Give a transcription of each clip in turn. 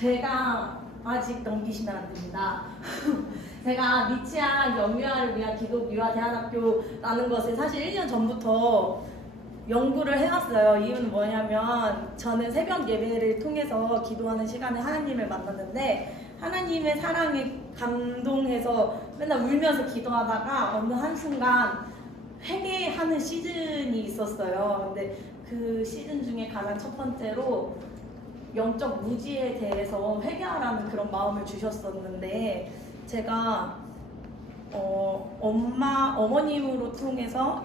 제가 아직 넘기시면 안 됩니다. 제가 미취학 영유아를 위한 기독 유아 대안학교라는 것을 사실 1년 전부터 연구를 해왔어요. 이유는 뭐냐면 저는 새벽 예배를 통해서 기도하는 시간에 하나님을 만났는데 하나님의 사랑에 감동해서 맨날 울면서 기도하다가 어느 한순간 회개하는 시즌이 있었어요. 근데 그 시즌 중에 가장 첫 번째로 영적 무지에 대해서 회개하라는 그런 마음을 주셨었는데 제가 어머님으로 통해서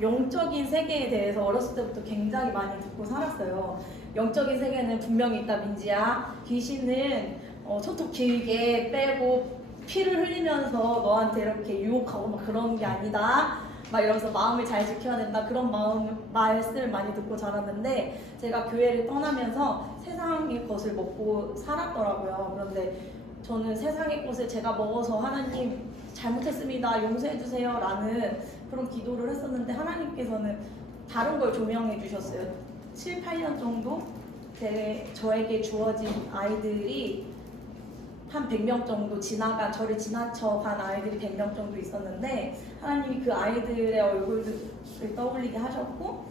영적인 세계에 대해서 어렸을 때부터 굉장히 많이 듣고 살았어요. 영적인 세계는 분명히 있다, 민지야. 귀신은 손톱 길게 빼고 피를 흘리면서 너한테 이렇게 유혹하고 막 그런 게 아니다. 막 이러면서 마음을 잘 지켜야 된다. 그런 말씀을 많이 듣고 자랐는데 제가 교회를 떠나면서 세상의 것을 먹고 살았더라고요. 그런데 저는 세상의 것을 제가 먹어서 하나님 잘못했습니다. 용서해 주세요. 라는 그런 기도를 했었는데 하나님께서는 다른 걸 조명해 주셨어요. 7, 8년 정도 저에게 주어진 아이들이 한 100명 정도 저를 지나쳐간 아이들이 100명 정도 있었는데 하나님이 그 아이들의 얼굴을 떠올리게 하셨고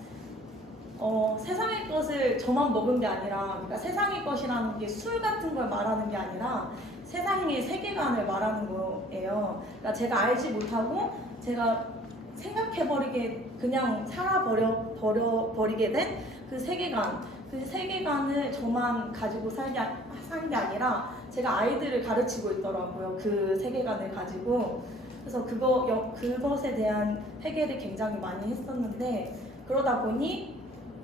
세상의 것을 저만 먹은 게 아니라 그러니까 세상의 것이라는 게 술 같은 걸 말하는 게 아니라 세상의 세계관을 말하는 거예요. 그러니까 제가 알지 못하고 제가 생각해버리게 그냥 살아버리게 된 그 세계관을 저만 가지고 산 게 아니라 제가 아이들을 가르치고 있더라고요. 그 세계관을 가지고. 그래서 그것에 대한 회개를 굉장히 많이 했었는데 그러다 보니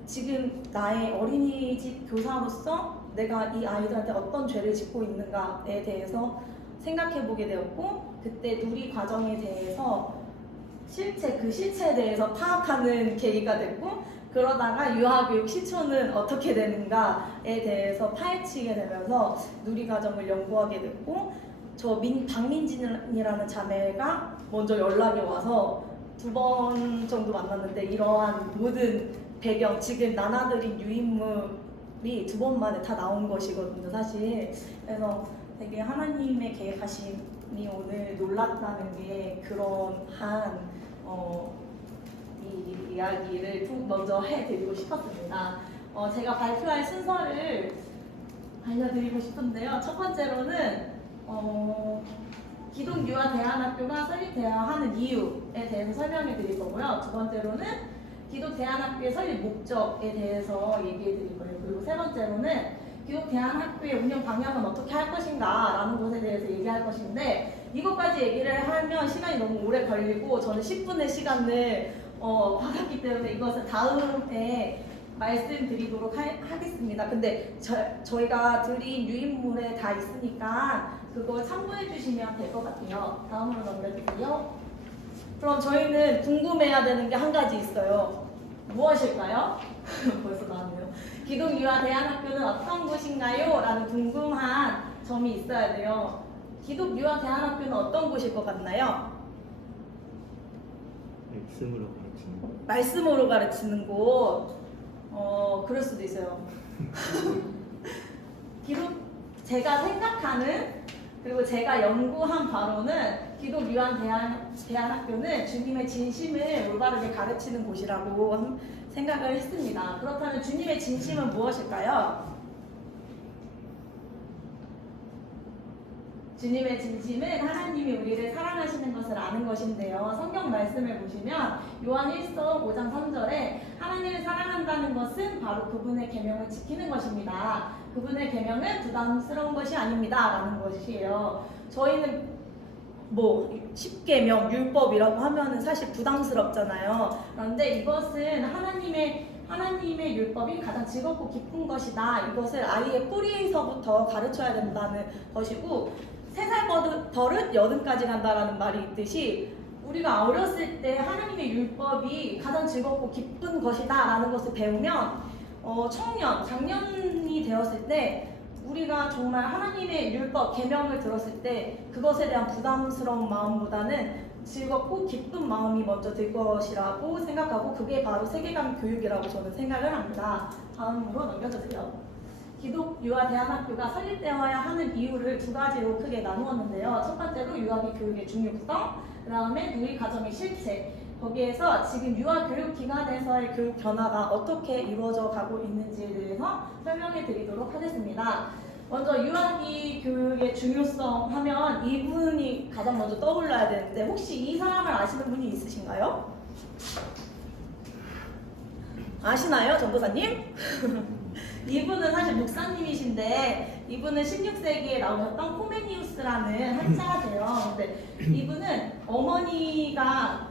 지금 나의 어린이집 교사로서 내가 이 아이들한테 어떤 죄를 짓고 있는가에 대해서 생각해보게 되었고 그때 누리 과정에 대해서 그 실체에 대해서 파악하는 계기가 됐고 그러다가 유아교육 실천은 어떻게 되는가에 대해서 파헤치게 되면서 누리 과정을 연구하게 됐고 박민진이라는 자매가 먼저 연락이 와서 2번 정도 만났는데 이러한 모든 배경 지금 나나들인 유인물이 2번 만에 다 나온 것이거든요 사실. 그래서 되게 하나님의 계획하심이 오늘 놀랐다는 게 그러한 이 이야기를 먼저 해드리고 싶었습니다. 제가 발표할 순서를 알려드리고 싶은데요. 첫 번째로는 기독유아대안학교가 설립되어야 하는 이유에 대해서 설명해 드릴 거고요. 두 번째로는 기독대안학교의 설립 목적에 대해서 얘기해 드릴 거예요. 그리고 세 번째로는 기독대안학교의 운영 방향은 어떻게 할 것인가 라는 것에 대해서 얘기할 것인데 이것까지 얘기를 하면 시간이 너무 오래 걸리고 저는 10분의 시간을 받았기 때문에 이것은 다음에 말씀드리도록 하겠습니다. 근데 저희가 드린 유인물에 다 있으니까 그걸 참고해 주시면 될 것 같아요. 다음으로 넘겨주세요. 그럼 저희는 궁금해야 되는 게 한 가지 있어요. 무엇일까요? 벌써 나왔네요. 기독유아대안학교는 어떤 곳인가요? 라는 궁금한 점이 있어야 돼요. 기독유아대안학교는 어떤 곳일 것 같나요? 말씀으로 가르치는 곳. 그럴 수도 있어요. 제가 생각하는 그리고 제가 연구한 바로는 기독유아대안학교는 주님의 진심을 올바르게 가르치는 곳이라고 생각을 했습니다. 그렇다면 주님의 진심은 무엇일까요? 주님의 진심은 하나님이 우리를 사랑하시는 것을 아는 것인데요. 성경 말씀을 보시면 요한 1서 5장 3절에 하나님을 사랑한다는 것은 바로 그분의 계명을 지키는 것입니다. 그분의 계명은 부담스러운 것이 아닙니다. 라는 것이에요. 저희는 10계명, 율법이라고 하면은 사실 부담스럽잖아요. 그런데 이것은 하나님의 율법이 가장 즐겁고 기쁜 것이다. 이것을 아이의 뿌리에서부터 가르쳐야 된다는 것이고 3살 버릇 여든까지 간다라는 말이 있듯이 우리가 어렸을 때 하나님의 율법이 가장 즐겁고 기쁜 것이다 라는 것을 배우면 장년이 되었을 때 우리가 정말 하나님의 율법, 계명을 들었을 때 그것에 대한 부담스러운 마음보다는 즐겁고 기쁜 마음이 먼저 들 것이라고 생각하고 그게 바로 세계관 교육이라고 저는 생각을 합니다. 다음으로 넘겨주세요. 기독 유아 대안학교가 설립되어야 하는 이유를 두 가지로 크게 나누었는데요. 첫 번째로 유아기 교육의 중요성, 그 다음에 누리 가정의 실체. 거기에서 지금 유아 교육 기관에서의 교육 변화가 어떻게 이루어져 가고 있는지에 대해서 설명해 드리도록 하겠습니다. 먼저 유아기 교육의 중요성 하면 이분이 가장 먼저 떠올라야 되는데 혹시 이 사람을 아시는 분이 있으신가요? 아시나요, 전도사님? 이분은 사실 목사님이신데 이분은 16세기에 나오셨던 코메니우스라는 학자세요. 근데 이분은 어머니가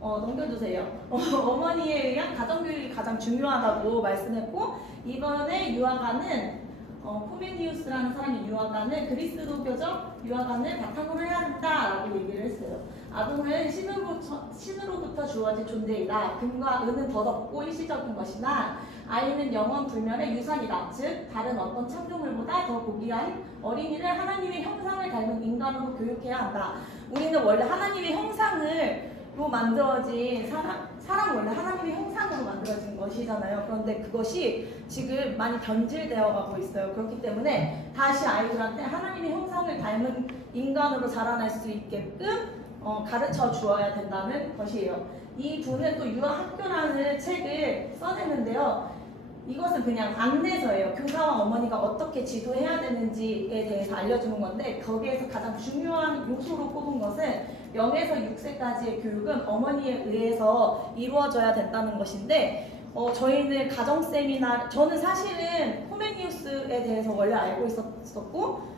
넘겨주세요. 어머니에 의한 가정교육이 가장 중요하다고 말씀했고 이번에 유아가는 코메니우스라는 사람이 유아가는 그리스도교적 유아관을 바탕으로 해야 한다라고 얘기를 했어요. 아동은 신으로부터 주어진 존재이다. 금과 은은 더럽고 일시적인 것이나 아이는 영원 불멸의 유산이다. 즉 다른 어떤 창조물보다 더 고귀한 어린이를 하나님의 형상을 닮은 인간으로 교육해야 한다. 우리는 원래 하나님의 형상으로 만들어진 사람 원래 하나님의 형상으로 만들어진 것이잖아요. 그런데 그것이 지금 많이 변질되어 가고 있어요. 그렇기 때문에 다시 아이들한테 하나님의 형상을 닮은 인간으로 자라날 수 있게끔 가르쳐 주어야 된다는 것이에요. 이 분은 또 유아학교라는 책을 써내는데요. 이것은 그냥 안내서예요. 교사와 어머니가 어떻게 지도해야 되는지에 대해서 알려주는 건데 거기에서 가장 중요한 요소로 꼽은 것은 0에서 6세까지의 교육은 어머니에 의해서 이루어져야 된다는 것인데 저희는 가정 세미나 저는 사실은 코메니우스에 대해서 원래 알고 있었고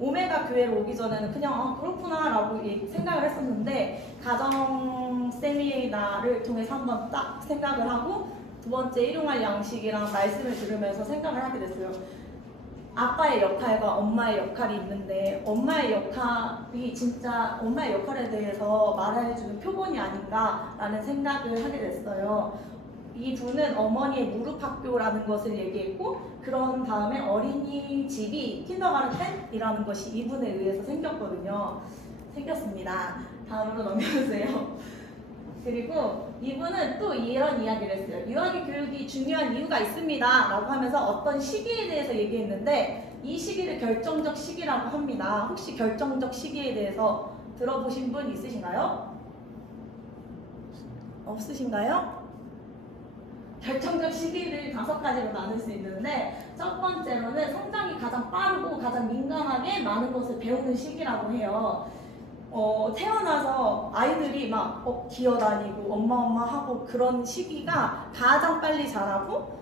오메가 교회로 오기 전에는 그냥 그렇구나 라고 생각을 했었는데 가정 세미나를 통해서 한번 딱 생각을 하고 두 번째 일용할 양식이랑 말씀을 들으면서 생각을 하게 됐어요. 아빠의 역할과 엄마의 역할이 있는데 엄마의 역할이 진짜 엄마의 역할에 대해서 말해주는 표본이 아닌가라는 생각을 하게 됐어요. 이 분은 어머니의 무릎학교라는 것을 얘기했고 그런 다음에 어린이집이 킨더가르텐이라는 것이 이분에 의해서 생겼습니다. 다음으로 넘겨주세요. 그리고 이분은 또 이런 이야기를 했어요. 유아기 교육이 중요한 이유가 있습니다 라고 하면서 어떤 시기에 대해서 얘기했는데 이 시기를 결정적 시기라고 합니다. 혹시 결정적 시기에 대해서 들어보신 분 있으신가요? 없으신가요? 결정적 시기를 5가지로 나눌 수 있는데 첫 번째로는 성장이 가장 빠르고 가장 민감하게 많은 것을 배우는 시기라고 해요. 태어나서 아이들이 막 기어다니고 엄마 하고 그런 시기가 가장 빨리 자라고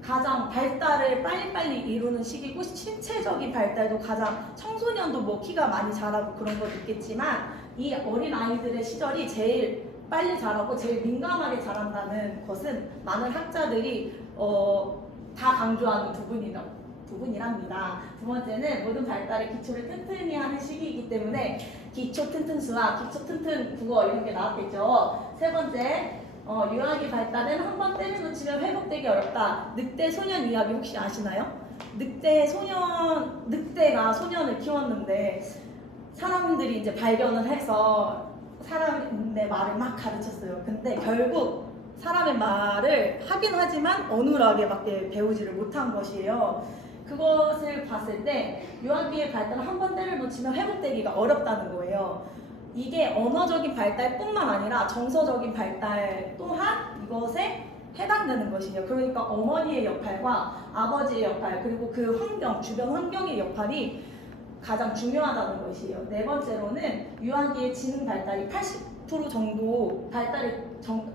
가장 발달을 빨리빨리 이루는 시기고 신체적인 발달도 가장 청소년도 뭐 키가 많이 자라고 그런 것도 있겠지만 이 어린 아이들의 시절이 제일 빨리 자라고 제일 민감하게 자란다는 것은 많은 학자들이 다 강조하는 부분이랍니다. 두 번째는 모든 발달의 기초를 튼튼히 하는 시기이기 때문에 기초 튼튼 수학, 기초 튼튼 국어 이런 게 나왔겠죠. 세 번째, 유아기 발달은 한 번 때려 놓치면 회복되기 어렵다. 늑대 소년 이야기 혹시 아시나요? 늑대가 소년을 키웠는데 사람들이 이제 발견을 해서 사람의 말을 막 가르쳤어요. 근데 결국 사람의 말을 하긴 하지만 어눌하게밖에 배우지를 못한 것이에요. 그것을 봤을 때 유아기의 발달을 한 번 때를 놓치면 회복되기가 어렵다는 거예요. 이게 언어적인 발달뿐만 아니라 정서적인 발달 또한 이것에 해당되는 것이에요. 그러니까 어머니의 역할과 아버지의 역할 그리고 그 환경, 주변 환경의 역할이 가장 중요하다는 것이에요. 네 번째로는 유아기의 지능 발달이 80% 정도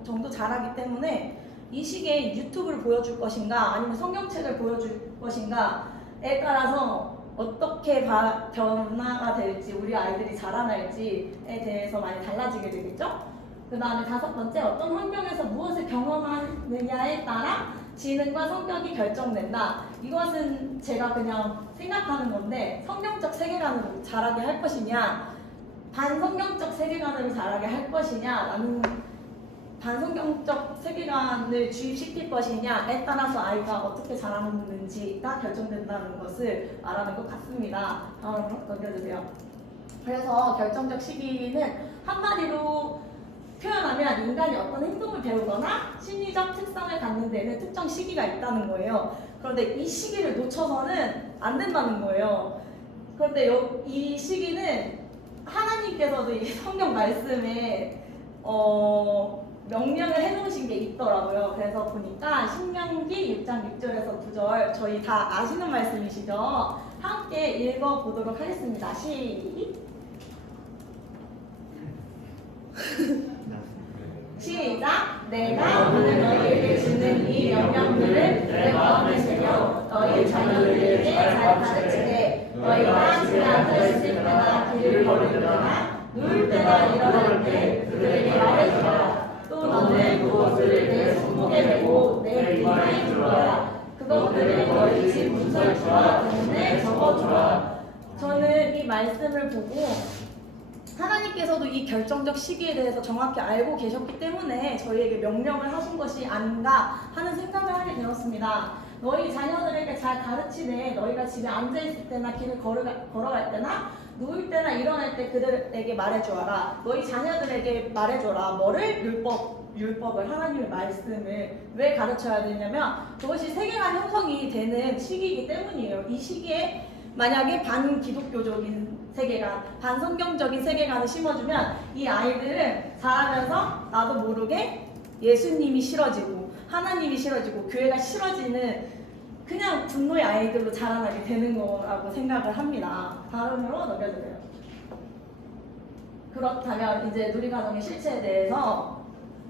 정도 자라기 때문에 이 시기에 유튜브를 보여줄 것인가 아니면 성경책을 보여줄 것인가에 따라서 어떻게 변화가 될지 우리 아이들이 자라날지에 대해서 많이 달라지게 되겠죠. 그 다음에 5번째 어떤 환경에서 무엇을 경험하느냐에 따라 지능과 성격이 결정된다. 이것은 제가 그냥 생각하는 건데 성경적 세계관으로 자라게 할 것이냐 반성경적 세계관으로 자라게 할 것이냐라는 반성경적 세계관을 주입시킬 것이냐에 따라서 아이가 어떻게 자라는지가 결정된다는 것을 말하는 것 같습니다. 다음으로 넘겨주세요. 그래서 결정적 시기는 한마디로 표현하면 인간이 어떤 행동을 배우거나 심리적 특성을 갖는 데는 특정 시기가 있다는 거예요. 그런데 이 시기를 놓쳐서는 안 된다는 거예요. 그런데 이 시기는 하나님께서도 이 성경 말씀에 명령을 해놓으신 게 있더라고요. 그래서 보니까 신명기 6장 6절에서 9절 저희 다 아시는 말씀이시죠? 함께 읽어보도록 하겠습니다. 시작! 내가 오늘 너희에게 주는 이 명령들을 내 마음에 새겨 너희 자녀들에게 잘 가르치되 너희가 집에 앉아있을 때나 길을 걸을 때나 누울 때나 일어날 때 그들에게 말해주라. 또 너는 그것을 내 손목에 메고 내 이마에 둘러라. 그것들을 너희 집 문설주와 문에 적어주라. 저는 이 말씀을 보고 하나님께서도 이 결정적 시기에 대해서 정확히 알고 계셨기 때문에 저희에게 명령을 하신 것이 아닌가 하는 생각을 하게 되었습니다. 너희 자녀들에게 잘 가르치되 너희가 집에 앉아있을 때나 길을 걸어갈 때나 누울 때나 일어날 때 그들에게 말해주어라. 너희 자녀들에게 말해줘라. 뭐를? 율법을, 하나님의 말씀을. 왜 가르쳐야 되냐면 그것이 세계가 형성이 되는 시기이기 때문이에요. 이 시기에 만약에 반기독교적인 세계관, 반성경적인 세계관을 심어주면 이 아이들은 자라면서 나도 모르게 예수님이 싫어지고 하나님이 싫어지고 교회가 싫어지는 그냥 분노의 아이들로 자라나게 되는 거라고 생각을 합니다. 다음으로 넘겨주세요. 그렇다면 이제 누리과정의 실체에 대해서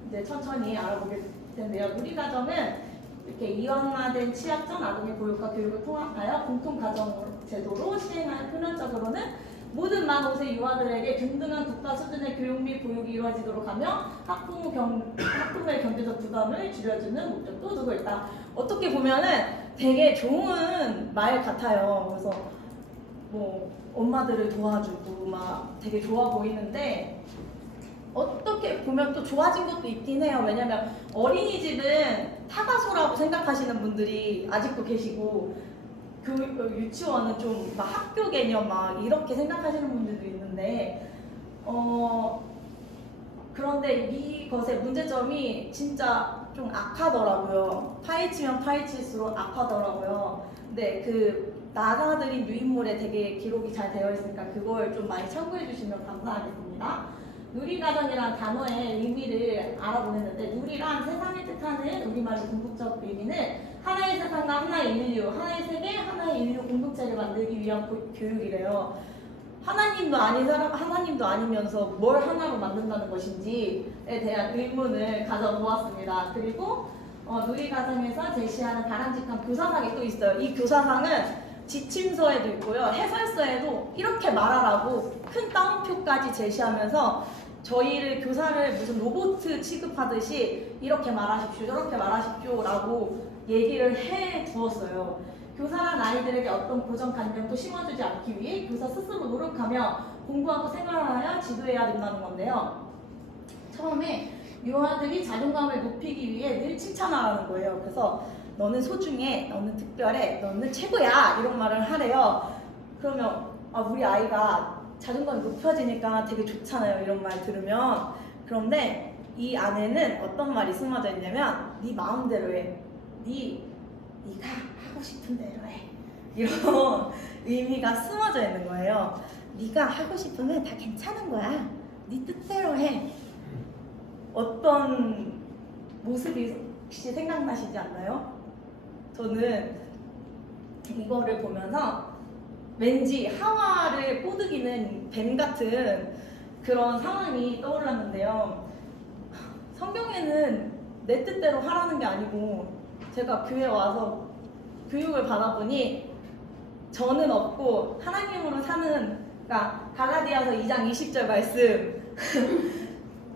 이제 천천히 알아보게 텐데요. 누리과정은 이렇게 이원화된 취약점 아동의 보육과 교육을 통합하여 공통가정 제도로 시행하는 표면적으로는 모든 만 5세 유아들에게 균등한 국가 수준의 교육 및 보육이 이루어지도록 하며 학부모의 경제적 부담을 줄여주는 목적도 두고 있다. 어떻게 보면은 되게 좋은 말 같아요. 그래서 뭐 엄마들을 도와주고 막 되게 좋아 보이는데 어떻게 보면 또 좋아진 것도 있긴 해요. 왜냐면 어린이집은 타가소라고 생각하시는 분들이 아직도 계시고 유치원은 좀 막 학교 개념 막 이렇게 생각하시는 분들도 있는데 그런데 이것의 문제점이 진짜 좀 악하더라고요. 파헤치면 파헤칠수록 악하더라고요. 근데 그 나사들인 유인물에 되게 기록이 잘 되어 있으니까 그걸 좀 많이 참고해 주시면 감사하겠습니다. 누리가정이란 단어의 의미를 알아보냈는데 누리란 세상을 뜻하는 우리말로 궁극적 의미는 하나의 세상과 하나의 인류, 하나의 세계, 하나의 인류 공동체를 만들기 위한 교육이래요. 하나님도 아닌 사람, 하나님도 아니면서 뭘 하나로 만든다는 것인지에 대한 의문을 가져보았습니다. 그리고 누리과정에서 제시하는 바람직한 교사상이 또 있어요. 이 교사상은 지침서에도 있고요. 해설서에도 이렇게 말하라고 큰 따옴표까지 제시하면서 저희를 교사를 무슨 로봇 취급하듯이 이렇게 말하십시오, 저렇게 말하십시오 라고 얘기를 해 두었어요. 교사란 아이들에게 어떤 고정관념도 심어주지 않기 위해 교사 스스로 노력하며 공부하고 생활하여 지도해야 된다는 건데요. 처음에 유아들이 자존감을 높이기 위해 늘 칭찬하라는 거예요. 그래서 너는 소중해, 너는 특별해, 너는 최고야 이런 말을 하래요. 그러면 우리 아이가 자존감이 높아지니까 되게 좋잖아요. 이런 말 들으면. 그런데 이 안에는 어떤 말이 숨어져 있냐면 네 마음대로 해. 네가 하고 싶은 대로 해. 이런 의미가 숨어져 있는 거예요. 네가 하고 싶으면 다 괜찮은 거야. 네 뜻대로 해. 어떤 모습이 혹시 생각나시지 않나요? 저는 이거를 보면서 왠지 하와를 꼬드기는 뱀 같은 그런 상황이 떠올랐는데요. 성경에는 내 뜻대로 하라는 게 아니고 제가 교회에 와서 교육을 받아보니 저는 없고 하나님으로 사는, 그러니까 갈라디아서 2장 20절 말씀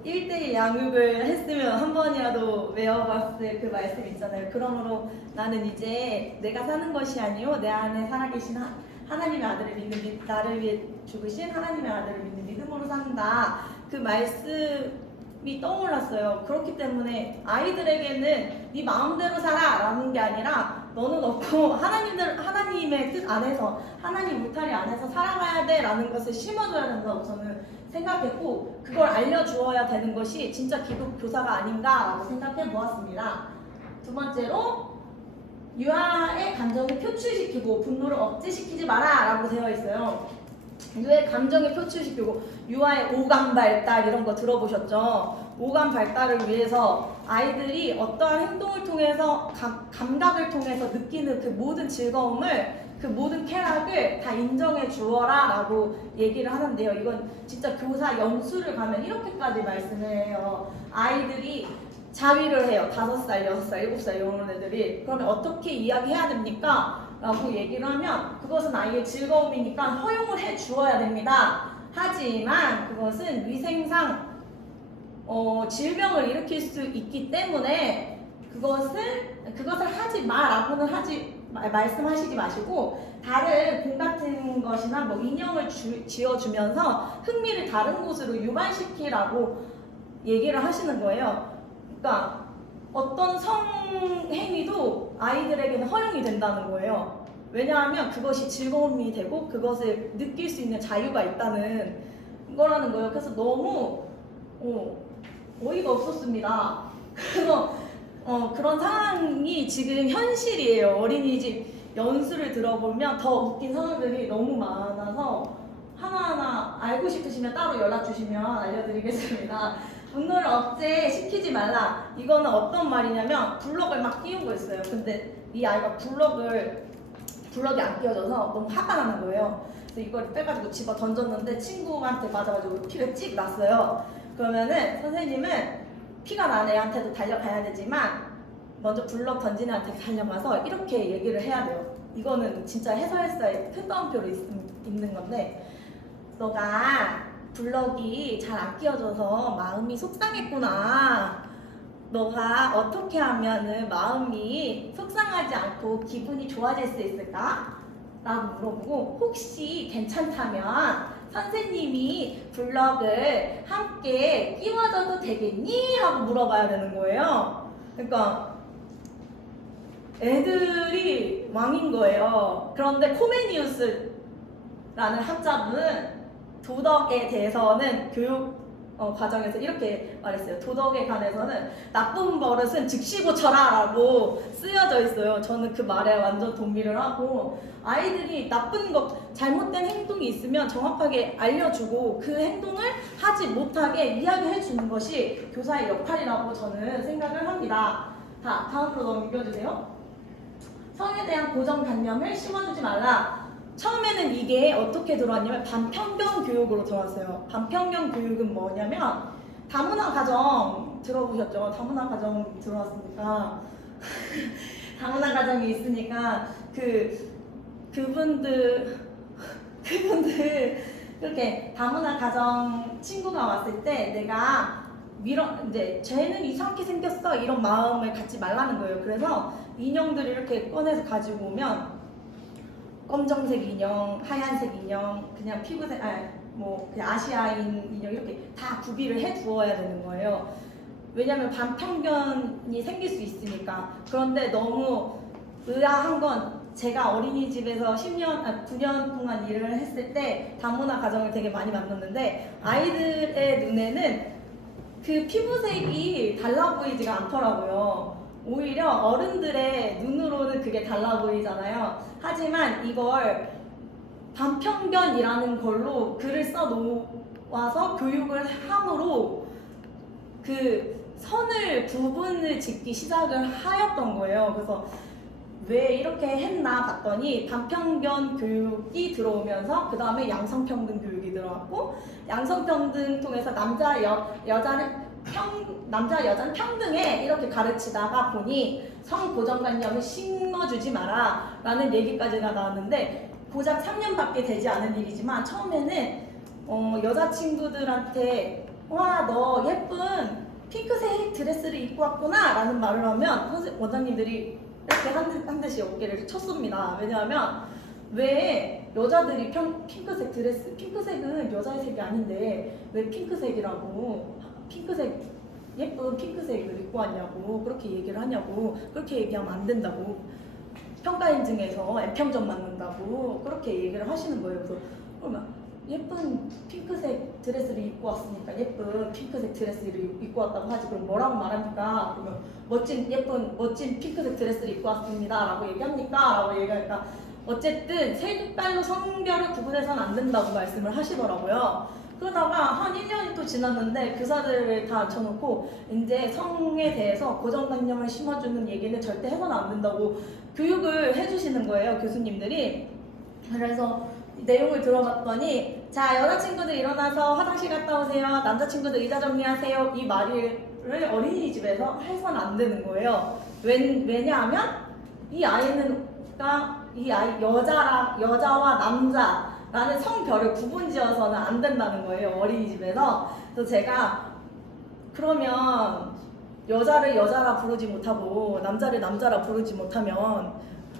1대1 양육을 했으면 한 번이라도 외워봤을 그 말씀 있잖아요. 그러므로 나는 이제 내가 사는 것이 아니요 내 안에 살아계신 하나님의 아들을 믿는, 나를 위해 죽으신 하나님의 아들을 믿는 믿음으로 산다. 그 말씀이 떠올랐어요. 그렇기 때문에 아이들에게는 네 마음대로 살아 라는 게 아니라 너는 없고 하나님의 뜻 안에서, 하나님 울타리 안에서 살아가야 돼 라는 것을 심어줘야 된다고 저는 생각했고, 그걸 알려주어야 되는 것이 진짜 기독 교사가 아닌가 라고 생각해 보았습니다. 두 번째로 유아의 감정을 표출시키고 분노를 억제시키지 마라 라고 되어 있어요. 유아의 감정을 표출시키고 유아의 오감 발달 이런 거 들어보셨죠? 오감 발달을 위해서 아이들이 어떠한 행동을 통해서 감각을 통해서 느끼는 그 모든 즐거움을 그 모든 쾌락을 다 인정해 주어라 라고 얘기를 하는데요. 이건 진짜 교사 연수를 가면 이렇게까지 말씀을 해요. 아이들이 자위를 해요. 5살, 6살, 7살 이런 애들이. 그러면 어떻게 이야기해야 됩니까? 라고 얘기를 하면 그것은 아이의 즐거움이니까 허용을 해 주어야 됩니다. 하지만 그것은 위생상 질병을 일으킬 수 있기 때문에 그것을 하지 마라고는 말씀하시지 마시고 다른 공 같은 것이나 뭐 인형을 지어주면서 흥미를 다른 곳으로 유발시키라고 얘기를 하시는 거예요. 그러니까 어떤 성행위도 아이들에게는 허용이 된다는 거예요. 왜냐하면 그것이 즐거움이 되고 그것을 느낄 수 있는 자유가 있다는 거라는 거예요. 그래서 너무 어이가 없었습니다. 그래서 그런 상황이 지금 현실이에요. 어린이집 연수를 들어보면 더 웃긴 상황들이 너무 많아서 하나하나 알고 싶으시면 따로 연락 주시면 알려드리겠습니다. 분노를 억제시키지 말라. 이거는 어떤 말이냐면 블럭을 막 띄운 거 있어요. 근데 이 아이가 블럭이 안 띄워져서 너무 화가 나는 거예요. 그래서 이걸 빼가지고 집어 던졌는데 친구한테 맞아가지고 피가 찍 났어요. 그러면은 선생님은 피가 난 애한테도 달려가야 되지만 먼저 블럭 던진 애한테 달려가서 이렇게 얘기를 해야 돼요. 이거는 진짜 해설사에 큰 따옴표로 있는 건데 너가 블럭이 잘 안 끼워져서 마음이 속상했구나. 너가 어떻게 하면은 마음이 속상하지 않고 기분이 좋아질 수 있을까? 라고 물어보고 혹시 괜찮다면 선생님이 블럭을 함께 끼워줘도 되겠니? 하고 물어봐야 되는 거예요. 그러니까 애들이 왕인 거예요. 그런데 코메니우스라는 학자분은 도덕에 대해서는 교육 과정에서 이렇게 말했어요. 도덕에 관해서는 나쁜 버릇은 즉시 고쳐라 라고 쓰여져 있어요. 저는 그 말에 완전 동의를 하고 아이들이 나쁜 것, 잘못된 행동이 있으면 정확하게 알려주고 그 행동을 하지 못하게 이야기해 주는 것이 교사의 역할이라고 저는 생각을 합니다. 자, 다음으로 넘겨주세요. 성에 대한 고정관념을 심어주지 말라. 처음에는 이게 어떻게 들어왔냐면 반편견 교육으로 들어왔어요. 반편견 교육은 뭐냐면 다문화 가정 들어보셨죠? 다문화 가정 들어왔으니까 다문화 가정이 있으니까 그분들 이렇게 다문화 가정 친구가 왔을 때 내가 이제 쟤는 이상하게 생겼어 이런 마음을 갖지 말라는 거예요. 그래서 인형들을 이렇게 꺼내서 가지고 오면 검정색 인형, 하얀색 인형, 그냥 피부색, 그냥 아시아인 인형 이렇게 다 구비를 해 두어야 되는 거예요. 왜냐면 반편견이 생길 수 있으니까. 그런데 너무 의아한 건 제가 어린이집에서 9년 동안 일을 했을 때 다문화 가정을 되게 많이 만났는데 아이들의 눈에는 그 피부색이 달라 보이지가 않더라고요. 오히려 어른들의 눈으로는 그게 달라 보이잖아요. 하지만 이걸 반편견이라는 걸로 글을 써 놓아서 교육을 함으로 그 구분을 짓기 시작을 하였던 거예요. 그래서 왜 이렇게 했나 봤더니 반편견 교육이 들어오면서 그 다음에 양성평등 교육이 들어왔고 양성평등 통해서 남자 여자는 평등해 이렇게 가르치다가 보니 성고정관념을 심어주지 마라 라는 얘기까지가 나왔는데 고작 3년밖에 되지 않은 일이지만 처음에는 여자친구들한테 와 너 예쁜 핑크색 드레스를 입고 왔구나 라는 말을 하면 원장님들이 이렇게 한 대씩 어깨를 쳤습니다. 왜냐하면 왜 여자들이 핑크색 드레스, 핑크색은 여자의 색이 아닌데 왜 핑크색이라고 예쁜 핑크색을 입고 왔냐고 그렇게 얘기를 하냐고 그렇게 얘기하면 안 된다고 평가 인증에서 N평점 맞는다고 그렇게 얘기를 하시는 거예요. 그래서 그러면 예쁜 핑크색 드레스를 입고 왔으니까 예쁜 핑크색 드레스를 입고 왔다고 하지. 그럼 뭐라고 말합니까? 그러면 멋진 핑크색 드레스를 입고 왔습니다 라고 얘기합니까? 라고 얘기하니까 어쨌든 색깔로 성별을 구분해서는 안 된다고 말씀을 하시더라고요. 그러다가 한 1년이 또 지났는데 교사들을 다 앉혀놓고 이제 성에 대해서 고정관념을 심어주는 얘기는 절대 해서는 안 된다고 교육을 해주시는 거예요, 교수님들이. 그래서 내용을 들어봤더니 자, 여자친구들 일어나서 화장실 갔다 오세요, 남자친구들 의자 정리하세요, 이 말을 어린이집에서 해서는 안 되는 거예요. 왜냐하면 이 아이는 여자와 남자라는 성별을 구분지어서는 안 된다는 거예요, 어린이집에서. 그래서 제가 그러면 여자를 여자라 부르지 못하고 남자를 남자라 부르지 못하면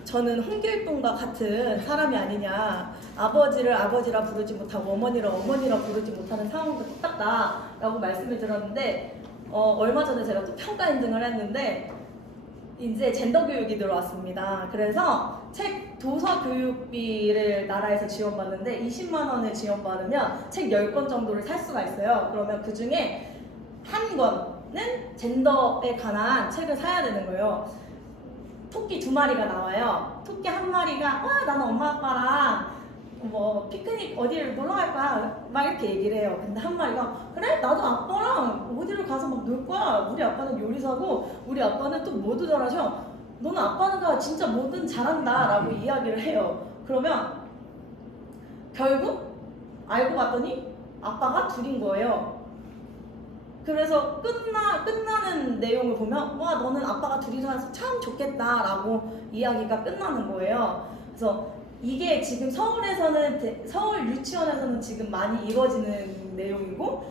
저는 홍길동과 같은 사람이 아니냐, 아버지를 아버지라 부르지 못하고 어머니를 어머니라 부르지 못하는 상황도 똑같다라고 말씀을 드렸는데 얼마 전에 제가 또 평가 인증을 했는데 이제 젠더 교육이 들어왔습니다. 그래서 책 도서 교육비를 나라에서 지원받는데 20만 원을 지원받으면 책 10권 정도를 살 수가 있어요. 그러면 그 중에 한 권은 젠더에 관한 책을 사야 되는 거예요. 토끼 2마리가 나와요. 토끼 한 마리가 나는 엄마 아빠랑 뭐 피크닉 어디를 놀러 갈 거야 막 이렇게 얘기를 해요. 근데 한 마리가 그래? 나도 아빠랑 어디를 가서 막 놀 거야. 우리 아빠는 요리사고 우리 아빠는 또 뭐도 잘하셔. 너는 아빠가 진짜 뭐든 잘한다 라고 이야기를 해요. 그러면 결국 알고 봤더니 아빠가 둘인 거예요. 그래서 끝나는 내용을 보면 와, 너는 아빠가 둘이서 참 좋겠다 라고 이야기가 끝나는 거예요. 그래서 이게 지금 서울 유치원에서는 지금 많이 이루어지는 내용이고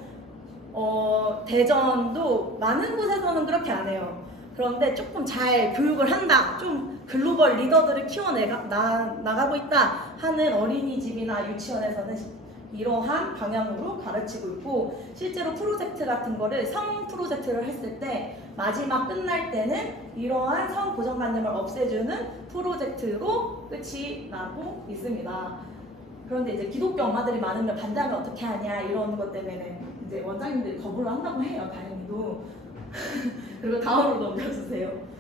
대전도 많은 곳에서는 그렇게 안 해요. 그런데 조금 잘 교육을 한다, 좀 글로벌 리더들을 키워나가고 있다 하는 어린이집이나 유치원에서는 이러한 방향으로 가르치고 있고, 실제로 프로젝트 같은 거를 성 프로젝트를 했을 때 마지막 끝날 때는 이러한 성 고정관념을 없애주는 프로젝트로 끝이 나고 있습니다. 그런데 이제 기독교 엄마들이 많으면 반대하면 어떻게 하냐 이런 것 때문에 이제 원장님들이 거부를 한다고 해요, 다행히도. 그리고 다음으로 넘겨주세요.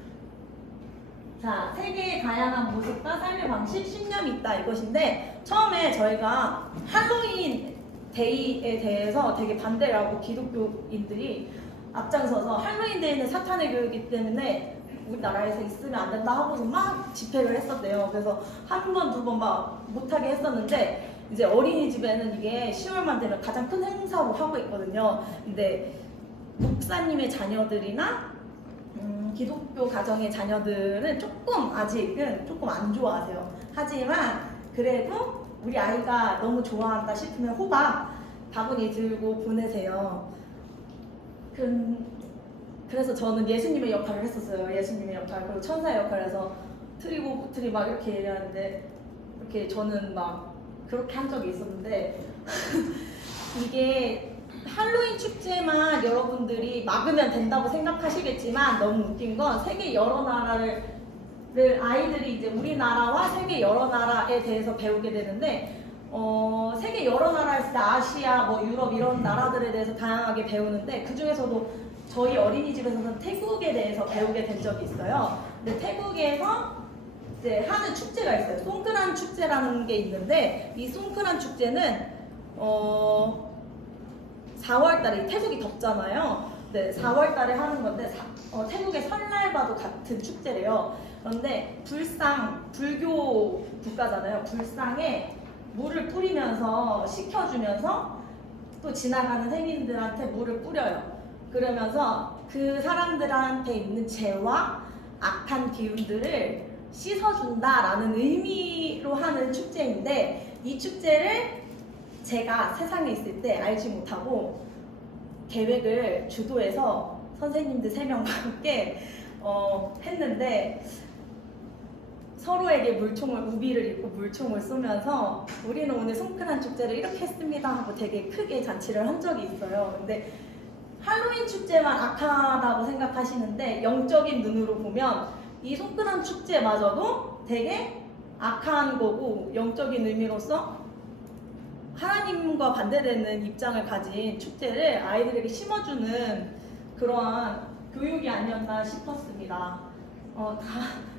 자, 세계의 다양한 모습과 삶의 방식, 신념이 있다 이것인데, 처음에 저희가 할로윈 데이에 대해서 되게 반대를 하고 기독교인들이 앞장서서 할로윈 데이는 사탄의 교육이기 때문에 우리나라에서 있으면 안 된다 하고서 막 집회를 했었대요. 그래서 한 번, 두 번 막 못하게 했었는데 이제 어린이집에는 이게 10월만 되면 가장 큰 행사로 하고 있거든요. 근데 목사님의 자녀들이나 기독교 가정의 자녀들은 아직은 조금 안 좋아하세요. 하지만 그래도 우리 아이가 너무 좋아한다 싶으면 호박 바구니 들고 보내세요. 그래서 저는 예수님의 역할을 했었어요. 예수님의 역할, 그리고 천사의 역할을 해서 트리 막 이렇게 얘기하는데, 이렇게 저는 막 그렇게 한 적이 있었는데 이게 할로윈 축제만 여러분들이 막으면 된다고 생각하시겠지만 너무 웃긴 건 세계 여러 나라를 아이들이 이제 우리나라와 세계 여러 나라에 대해서 배우게 되는데 세계 여러 나라에서 아시아, 뭐 유럽 이런 나라들에 대해서 다양하게 배우는데 그 중에서도 저희 어린이집에서는 태국에 대해서 배우게 된 적이 있어요. 근데 태국에서 이제 하는 축제가 있어요. 송크란 축제라는 게 있는데 이 송크란 축제는 4월달에 태국이 덥잖아요. 네, 4월달에 하는 건데 태국의 설날과도 같은 축제래요. 그런데 불교 국가잖아요. 불상에 물을 뿌리면서 식혀주면서 또 지나가는 행인들한테 물을 뿌려요. 그러면서 그 사람들한테 있는 죄와 악한 기운들을 씻어준다라는 의미로 하는 축제인데, 이 축제를 제가 세상에 있을 때 알지 못하고 계획을 주도해서 선생님들 3명과 함께 했는데, 서로에게 우비를 입고 물총을 쏘면서 우리는 오늘 송크란 축제를 이렇게 했습니다 하고 되게 크게 잔치를 한 적이 있어요. 근데 할로윈 축제만 악하다고 생각하시는데 영적인 눈으로 보면 이 송크란 축제마저도 되게 악한 거고, 영적인 의미로서 하나님과 반대되는 입장을 가진 축제를 아이들에게 심어주는 그러한 교육이 아니었나 싶었습니다.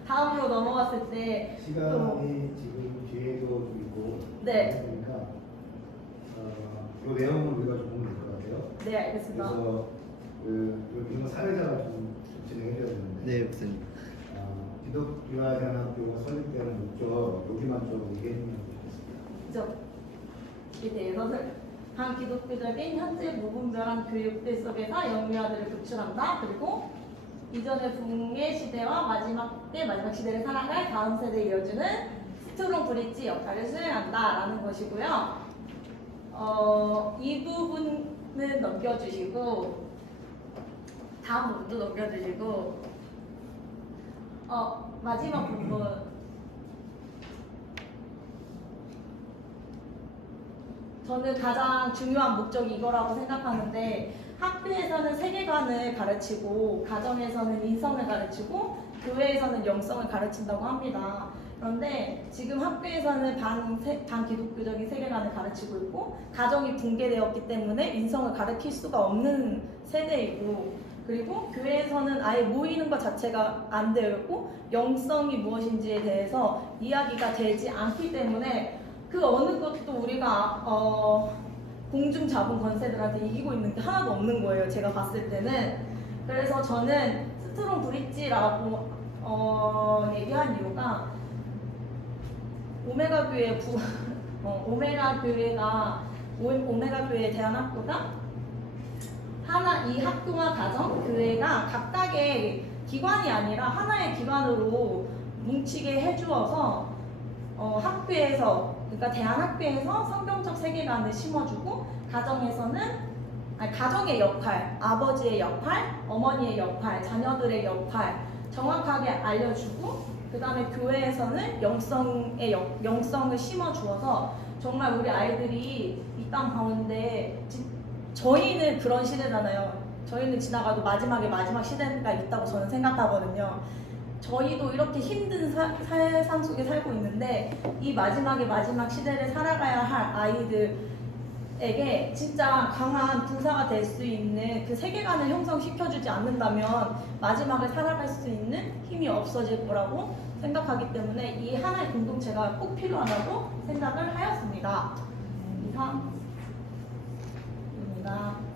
다음으로 넘어갔을 때 시간이 지금 뒤에도 좀 있고 네. 그러니까 이 내용을 우리가 좀 보면 될 것 같아요. 네, 알겠습니다. 그래서 이런 사회자가 좀 진행해줘야 되는데 네, 무슨 기독교와 대한학교가 설립되는 목적 여기만 좀 얘기해주면 좋겠습니다. 기독교에 대해서 한 기독교적인 현재 무분별한 교육들 속에서 영유아들을 구출한다. 그리고 이전의 붕의 시대와 마지막 시대를 살아갈 다음 세대에 이어주는 스트롱 브릿지 역할을 수행한다라는 것이고요. 이 부분은 넘겨주시고 다음 부분도 넘겨주시고 마지막 부분 저는 가장 중요한 목적이 이거라고 생각하는데 학교에서는 세계관을 가르치고 가정에서는 인성을 가르치고 교회에서는 영성을 가르친다고 합니다. 그런데 지금 학교에서는 반기독교적인 세계관을 가르치고 있고 가정이 붕괴되었기 때문에 인성을 가르칠 수가 없는 세대이고 그리고 교회에서는 아예 모이는 것 자체가 안 되어 있고 영성이 무엇인지에 대해서 이야기가 되지 않기 때문에 그 어느 것도 우리가 공중자본 권세들한테 이기고 있는 게 하나도 없는 거예요. 제가 봤을 때는. 그래서 저는 스트롱 브릿지라고 얘기한 이유가 오메가 교회에 대한 학교가 이 학교와 가정, 교회가 각각의 기관이 아니라 하나의 기관으로 뭉치게 해주어서 학교에서 그러니까 대한학교에서 성경적 세계관을 심어주고 가정의 역할, 아버지의 역할, 어머니의 역할, 자녀들의 역할 정확하게 알려주고 그 다음에 교회에서는 영성을 심어주어서 정말 우리 아이들이 이 땅 가운데 저희는 그런 시대잖아요. 저희는 지나가도 마지막 시대가 있다고 저는 생각하거든요. 저희도 이렇게 힘든 세상 속에 살고 있는데 이 마지막 시대를 살아가야 할 아이들에게 진짜 강한 군사가 될 수 있는 그 세계관을 형성시켜주지 않는다면 마지막을 살아갈 수 있는 힘이 없어질 거라고 생각하기 때문에 이 하나의 공동체가 꼭 필요하다고 생각을 하였습니다. 이상입니다.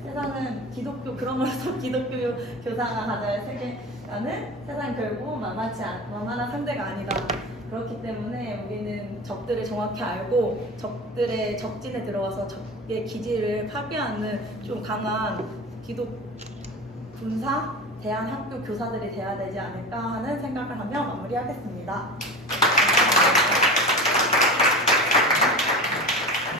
세상은 그러므로서 기독교 교사가 가져야 할 세계관은 세상 결국 만만한 상대가 아니다. 그렇기 때문에 우리는 적들을 정확히 알고 적들의 적진에 들어와서 적의 기지를 파괴하는 좀 강한 군사 대한학교 교사들이 돼야 되지 않을까 하는 생각을 하며 마무리하겠습니다.